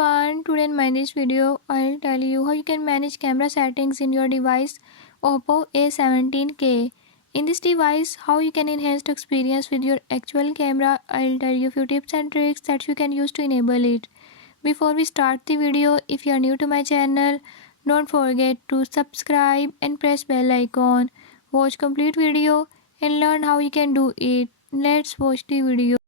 everyone, today in my this video I'll tell you how you can manage camera settings in your device Oppo A17k. In this device, how you can enhance the experience with your actual camera. I'll tell you a few tips and tricks that you can use to enable it. Before we start the video, if you are new to my channel, don't forget to subscribe and press bell icon. Watch complete video and learn how you can do it. Let's watch the video.